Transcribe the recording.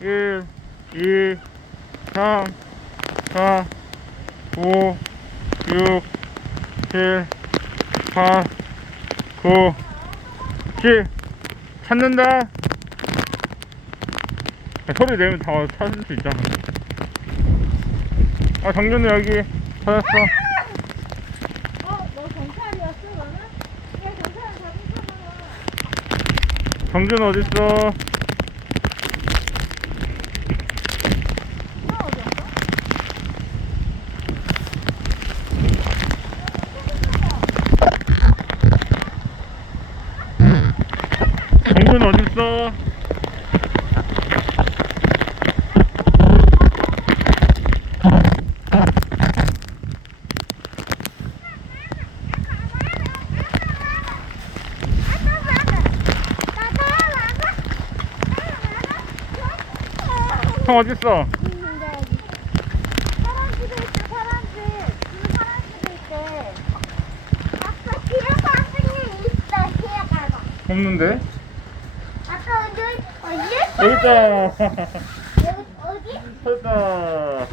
1, 2, 3, 4, 5, 6, 7, 8, 9, 10. 찾는다. 소리 내면 다 찾을 수 있잖아. 아, 장준우 여기 찾았어. 어, 너 경찰이었어, 너는? 야, 경찰 잡으셨잖아. 장준우 어딨어? 너 어디였어? 장준우 어딨어? 형 어딨어? 없는데? 아까 어디, 어디? 여기 있다. 여기 어디? 아,